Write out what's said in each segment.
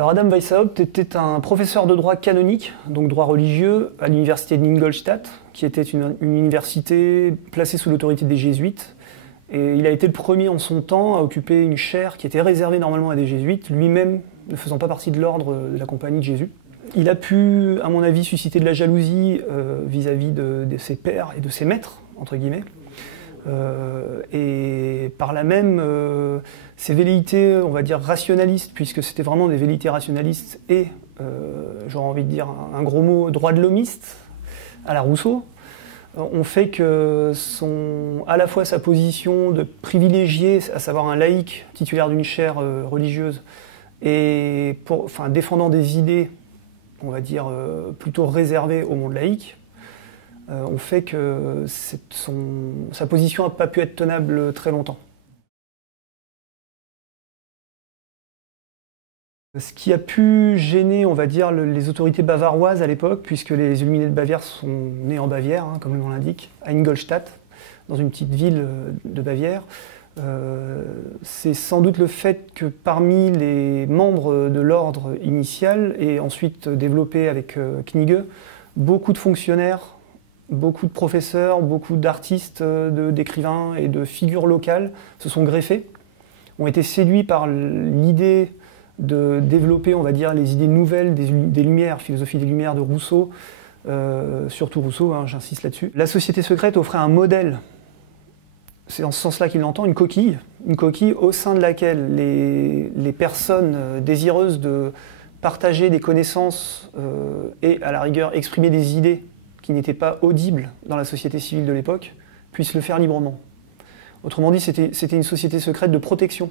Alors Adam Weishaupt était un professeur de droit canonique, donc droit religieux, à l'université d'Ingolstadt, qui était une université placée sous l'autorité des jésuites. Et il a été le premier en son temps à occuper une chaire qui était réservée normalement à des jésuites, lui-même ne faisant pas partie de l'ordre de la Compagnie de Jésus. Il a pu, à mon avis, susciter de la jalousie vis-à-vis de ses pairs et de ses maîtres, entre guillemets. Et par là même, ces velléités, on va dire, rationalistes, puisque c'était vraiment des velléités rationalistes et, j'aurais envie de dire un gros mot, droit de l'homiste, à la Rousseau, ont fait que à la fois sa position de privilégié, à savoir un laïc titulaire d'une chaire religieuse, et défendant des idées, on va dire, plutôt réservées au monde laïque, ont fait que sa position n'a pas pu être tenable très longtemps. Ce qui a pu gêner, on va dire, les autorités bavaroises à l'époque, puisque les Illuminés de Bavière sont nés en Bavière, hein, comme le nom l'indique, à Ingolstadt, dans une petite ville de Bavière, c'est sans doute le fait que parmi les membres de l'ordre initial, et ensuite développé avec Knigge, beaucoup de fonctionnaires, beaucoup de professeurs, beaucoup d'artistes, d'écrivains et de figures locales se sont greffés, ont été séduits par l'idée de développer, on va dire, les idées nouvelles des Lumières, philosophie des Lumières de Rousseau, surtout Rousseau, hein, j'insiste là-dessus. La société secrète offrait un modèle, c'est dans ce sens-là qu'il l'entend, une coquille au sein de laquelle les personnes désireuses de partager des connaissances et, à la rigueur, exprimer des idées qui n'étaient pas audibles dans la société civile de l'époque, puissent le faire librement. Autrement dit, c'était une société secrète de protection.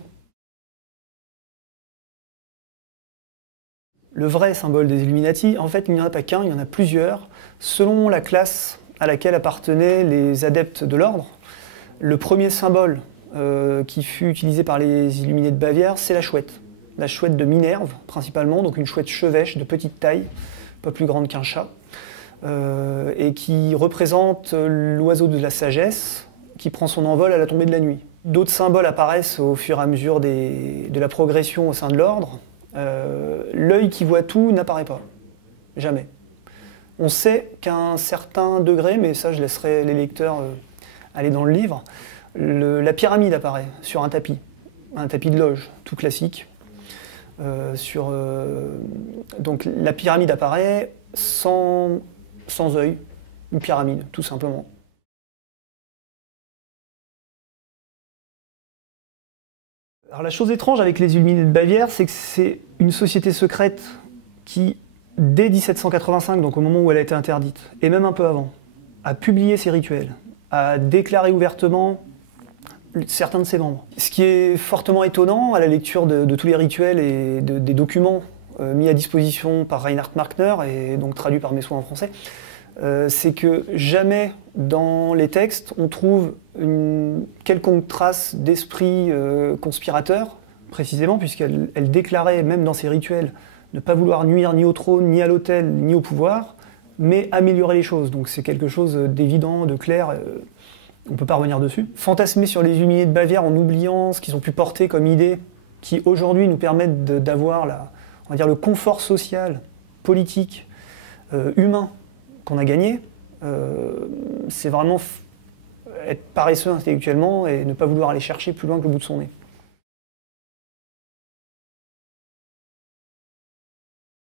Le vrai symbole des Illuminati, en fait, il n'y en a pas qu'un, il y en a plusieurs, selon la classe à laquelle appartenaient les adeptes de l'ordre. Le premier symbole qui fut utilisé par les Illuminés de Bavière, c'est la chouette de Minerve, principalement, donc une chouette chevêche de petite taille, pas plus grande qu'un chat, et qui représente l'oiseau de la sagesse, qui prend son envol à la tombée de la nuit. D'autres symboles apparaissent au fur et à mesure de la progression au sein de l'ordre. L'œil qui voit tout n'apparaît pas, jamais. On sait qu'à un certain degré, mais ça je laisserai les lecteurs aller dans le livre, la pyramide apparaît sur un tapis de loge, tout classique. Donc la pyramide apparaît sans œil, une pyramide, tout simplement. Alors la chose étrange avec les Illuminés de Bavière, c'est que c'est une société secrète qui, dès 1785, donc au moment où elle a été interdite, et même un peu avant, a publié ses rituels, a déclaré ouvertement certains de ses membres. Ce qui est fortement étonnant à la lecture de tous les rituels et des documents mis à disposition par Reinhard Markner et donc traduits par Messo en français, c'est que jamais dans les textes on trouve une quelconque trace d'esprit conspirateur, précisément puisqu'elle déclarait même dans ses rituels ne pas vouloir nuire ni au trône, ni à l'autel, ni au pouvoir, mais améliorer les choses. Donc c'est quelque chose d'évident, de clair, on ne peut pas revenir dessus. Fantasmer sur les Illuminés de Bavière en oubliant ce qu'ils ont pu porter comme idée, qui aujourd'hui nous permettent d'avoir on va dire le confort social, politique, humain qu'on a gagné, c'est vraiment être paresseux intellectuellement et ne pas vouloir aller chercher plus loin que le bout de son nez.